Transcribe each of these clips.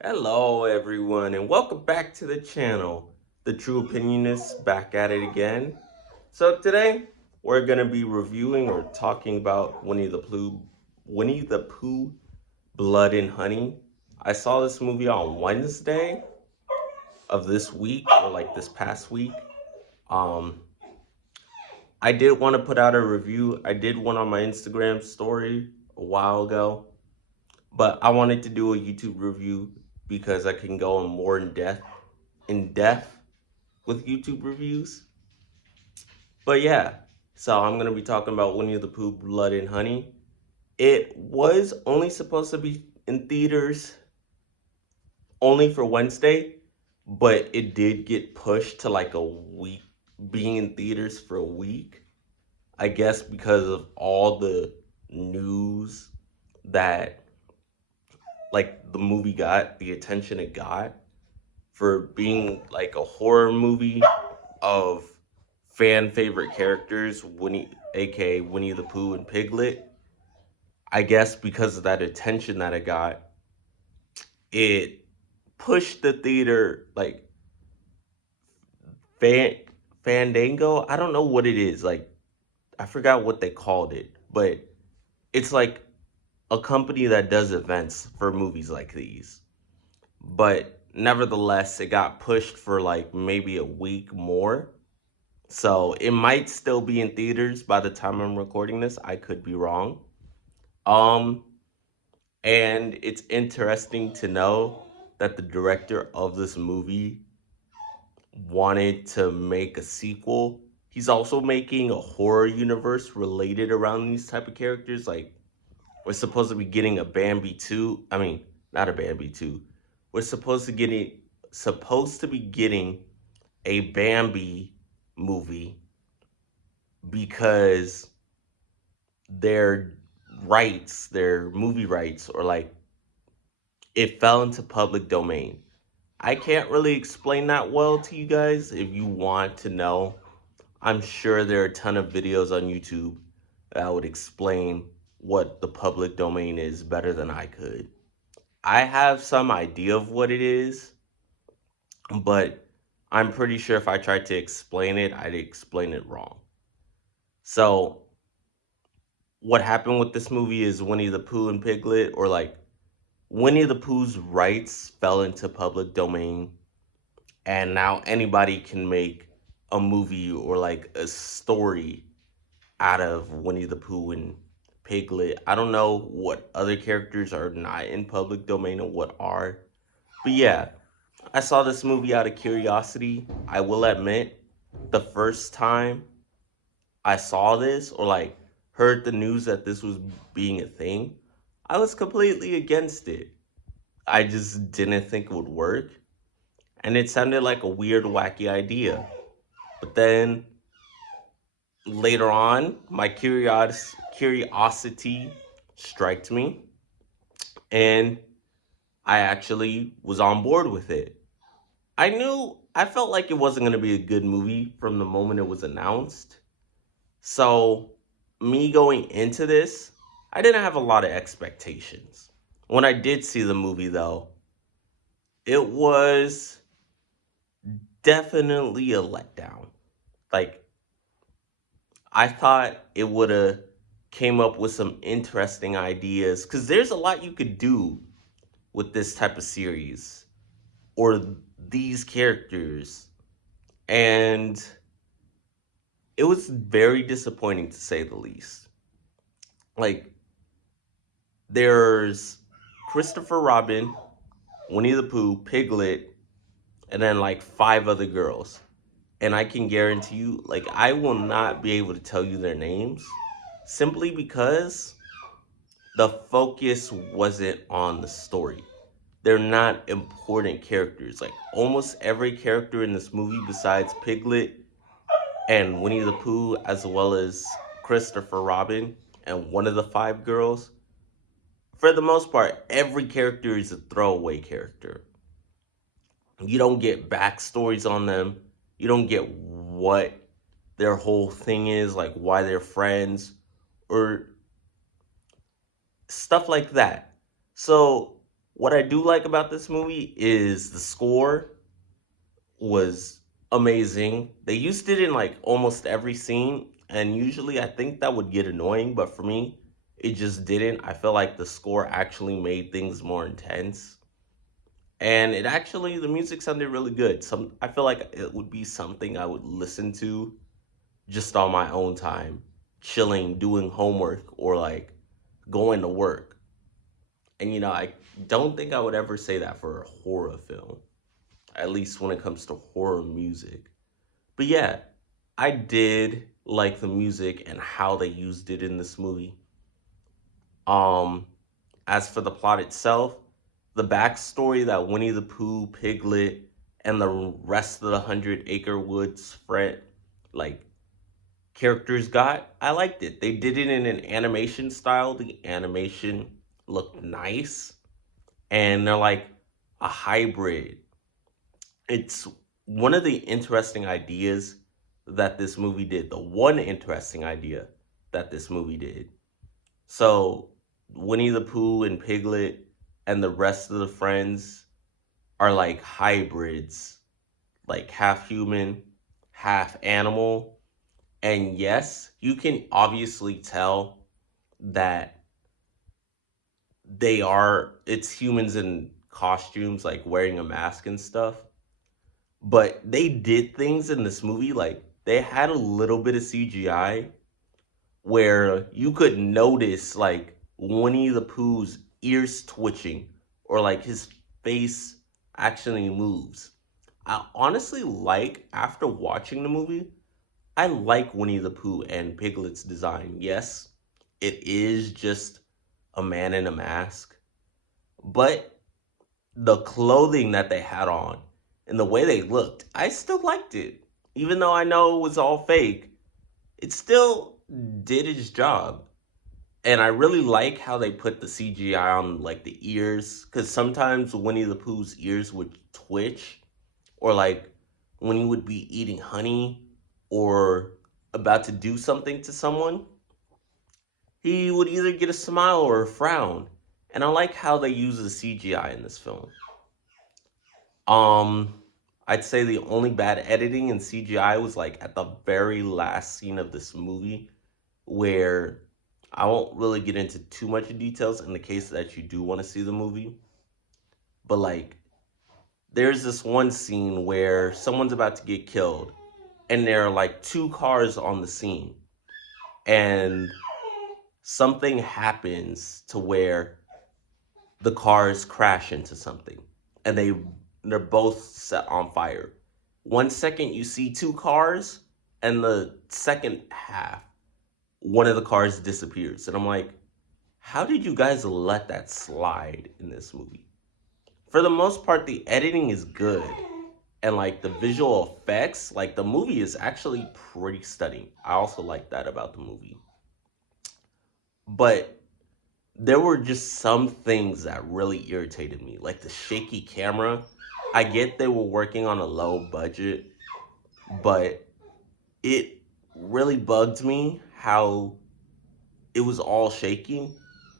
Hello, everyone, and welcome back to the channel. The True Opinionist back at it again. So today we're gonna be reviewing or talking about Winnie the Pooh, Blood and Honey. I saw this movie on Wednesday of this week, or like this past week. Um, I did want to put out a review. I did one on my Instagram story a while ago, but I wanted to do a YouTube review because I can go more in depth with YouTube reviews. But yeah, so I'm gonna be talking about Winnie the Pooh, Blood and Honey. It was only supposed to be in theaters only for Wednesday, but it did get pushed to like a week, being in theaters for a week. I guess because of all the news that like the movie got, the attention it got for being like a horror movie of fan favorite characters, Winnie, aka Winnie the Pooh and Piglet. I guess because of that attention that it got, it pushed the theater like fan Fandango. I don't know what it is. Like I forgot what they called it, but it's like a company that does events for movies like these. But nevertheless, it got pushed for like maybe a week more. So it might still be in theaters by the time I'm recording this. I could be wrong. Um, and it's interesting to know that the director of this movie wanted to make a sequel. He's also making a horror universe related around these type of characters. Like we're supposed to be getting a Bambi 2. I mean, not a Bambi 2. We're supposed to be getting a Bambi movie because their their movie rights, or like it fell into public domain. I can't really explain that well to you guys. If you want to know, I'm sure there are a ton of videos on YouTube that would explain what the public domain is better than I could. I have some idea of what it is, but I'm pretty sure if I tried to explain it, I'd explain it wrong. So, what happened with this movie is Winnie the Pooh and Piglet, or like Winnie the Pooh's rights fell into public domain, and now anybody can make a movie or like a story out of Winnie the Pooh and Piglet. I don't know what other characters are not in public domain and what are. But yeah, I saw this movie out of curiosity. I will admit, the first time I saw this or like heard the news that this was being a thing, I was completely against it. I just didn't think it would work. And it sounded like a weird, wacky idea. But then later on, my curiosity striked me, and I actually was on board with it. I felt like it wasn't going to be a good movie from the moment it was announced. So, me going into this, I didn't have a lot of expectations. When I did see the movie, though, it was definitely a letdown. Like, I thought it would have came up with some interesting ideas because there's a lot you could do with this type of series or these characters, and it was very disappointing to say the least. Like there's Christopher Robin, Winnie the Pooh, Piglet, and then like five other girls. And I can guarantee you, like, I will not be able to tell you their names simply because the focus wasn't on the story. They're not important characters. Like, almost every character in this movie, besides Piglet and Winnie the Pooh, as well as Christopher Robin and one of the five girls, for the most part, every character is a throwaway character. You don't get backstories on them. You don't get what their whole thing is, like why they're friends or stuff like that. So What I do like about this movie is the score was amazing. They used it in like almost every scene, and usually I think that would get annoying, but for me, it just didn't. I feel like the score actually made things more intense. And it actually the music sounded really good. Some I feel like it would be something I would listen to just on my own time, chilling, doing homework, or like going to work. And I don't think I would ever say that for a horror film, at least when it comes to horror music. But yeah, I did like the music and how they used it in this movie. Um, as for the plot itself, the backstory that Winnie the Pooh, Piglet, and the rest of the Hundred Acre Woods friend like characters got, I liked it. They did it in an animation style. The animation looked nice, and they're like a hybrid. It's one of the interesting ideas that this movie did. The one interesting idea that this movie did. So Winnie the Pooh and Piglet and the rest of the friends are like hybrids, like half human, half animal. And yes, you can obviously tell that it's humans in costumes, like wearing a mask and stuff. But they did things in this movie, like they had a little bit of CGI where you could notice like Winnie the Pooh's ears twitching or like his face actually moves. I honestly like, after watching the movie, I like Winnie the Pooh and Piglet's design. Yes, it is just a man in a mask, but the clothing that they had on and the way they looked, I still liked it. Even though I know it was all fake, it still did its job. And I really like how they put the CGI on like the ears, because sometimes Winnie the Pooh's ears would twitch, or like when he would be eating honey or about to do something to someone, he would either get a smile or a frown. And I like how they use the CGI in this film. Um, I'd say the only bad editing in CGI was like at the very last scene of this movie, where I won't really get into too much details in the case that you do want to see the movie. But like, there's this one scene where someone's about to get killed, and there are like two cars on the scene, and something happens to where the cars crash into something, and they're both set on fire. 1 second you see two cars, and the second half, one of the cars disappears. And I'm like, how did you guys let that slide in this movie? For the most part, the editing is good. And like the visual effects, like the movie is actually pretty stunning. I also like that about the movie. But there were just some things that really irritated me, like the shaky camera. I get they were working on a low budget, but it really bugged me how it was all shaky.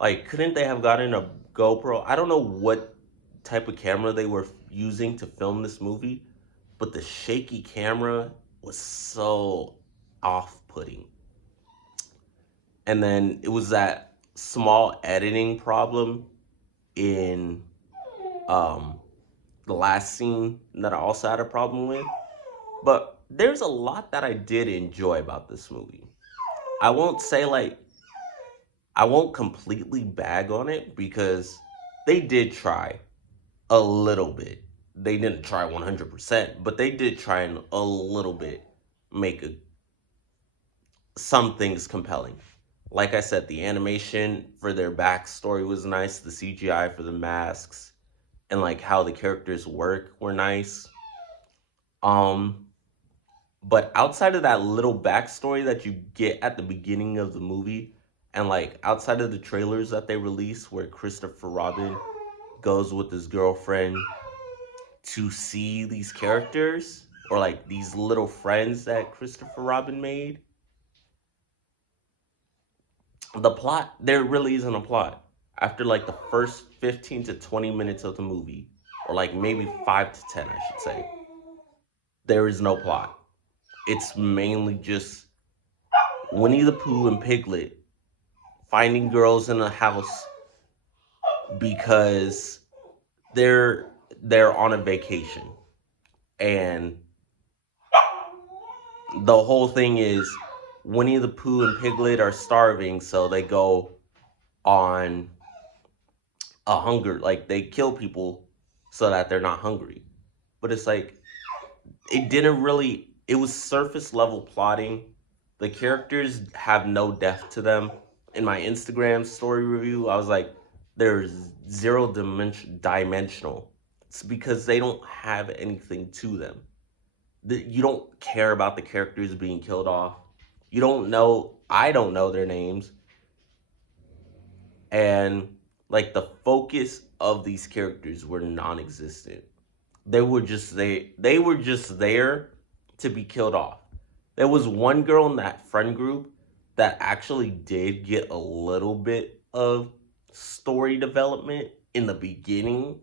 Like, couldn't they have gotten a GoPro? I don't know what type of camera they were using to film this movie, but the shaky camera was so off-putting. And then it was that small editing problem in um the last scene that I also had a problem with. But there's a lot that I did enjoy about this movie. I won't say like I won't completely bag on it, because they did try a little bit. They didn't try 100%, but they did try and a little bit make some things compelling. Like I said, the animation for their backstory was nice, the CGI for the masks, and like how the characters work were nice. Um, but outside of that little backstory that you get at the beginning of the movie, and like outside of the trailers that they release where Christopher Robin goes with his girlfriend to see these characters, or like these little friends that Christopher Robin made, the plot, there really isn't a plot. after like the first 15 to 20 minutes of the movie, or like maybe 5 to 10, I should say, there is no plot. It's mainly just Winnie the Pooh and Piglet finding girls in a house because they're they're on a vacation. And the whole thing is Winnie the Pooh and Piglet are starving, so they go on a hunger, like they kill people so that they're not hungry. But it's like it didn't really, it was surface level plotting. The characters have no depth to them. In my Instagram story review, I was like, they're zero dimensional. It's because they don't have anything to them. You don't care about the characters being killed off. You don't know, I don't know their names. And like the focus of these characters were non-existent. They were just there to be killed off. There was one girl in that friend group that actually did get a little bit of story development in the beginning.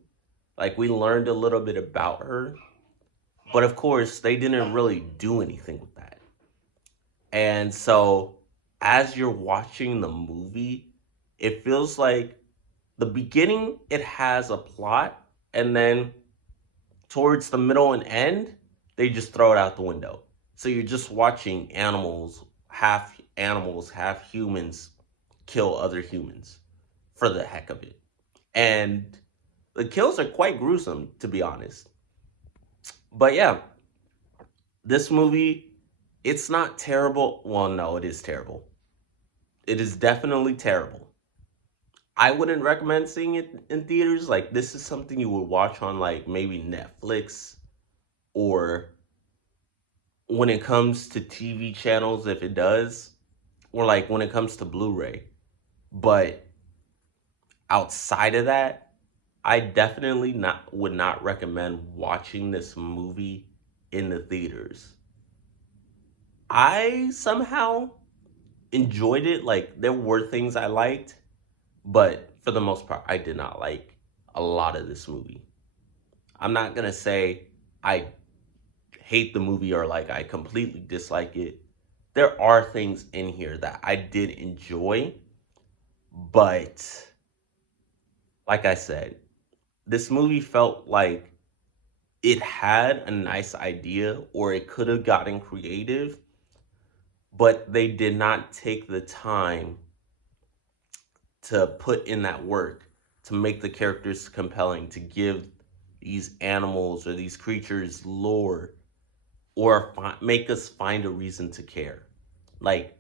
Like we learned a little bit about her. But of course, they didn't really do anything with that. And so as you're watching the movie, it feels like the beginning it has a plot, and then towards the middle and end, they just throw it out the window. So you're just watching animals, half humans kill other humans for the heck of it. And the kills are quite gruesome, to be honest. But yeah, this movie, it's not terrible. Well, no, it is terrible. It is definitely terrible. I wouldn't recommend seeing it in theaters. Like, this is something you would watch on, like, maybe Netflix, or when it comes to TV channels, if it does, or like when it comes to Blu-ray. But outside of that, I definitely not would not recommend watching this movie in the theaters. I somehow enjoyed it. Like there were things I liked, but for the most part, I did not like a lot of this movie. I'm not gonna say I hate the movie or like I completely dislike it. There are things in here that I did enjoy, but like I said, this movie felt like it had a nice idea or it could have gotten creative, but they did not take the time to put in that work to make the characters compelling, to give these animals or these creatures lore, or make us find a reason to care. Like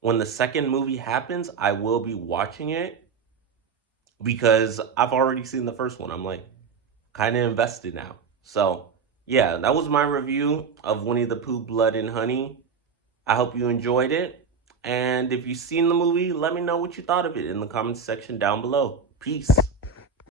when the second movie happens, I will be watching it because I've already seen the first one. I'm like kind of invested now. So, yeah, that was my review of Winnie the Pooh Blood and Honey. I hope you enjoyed it. And if you've seen the movie, let me know what you thought of it in the comments section down below. Peace.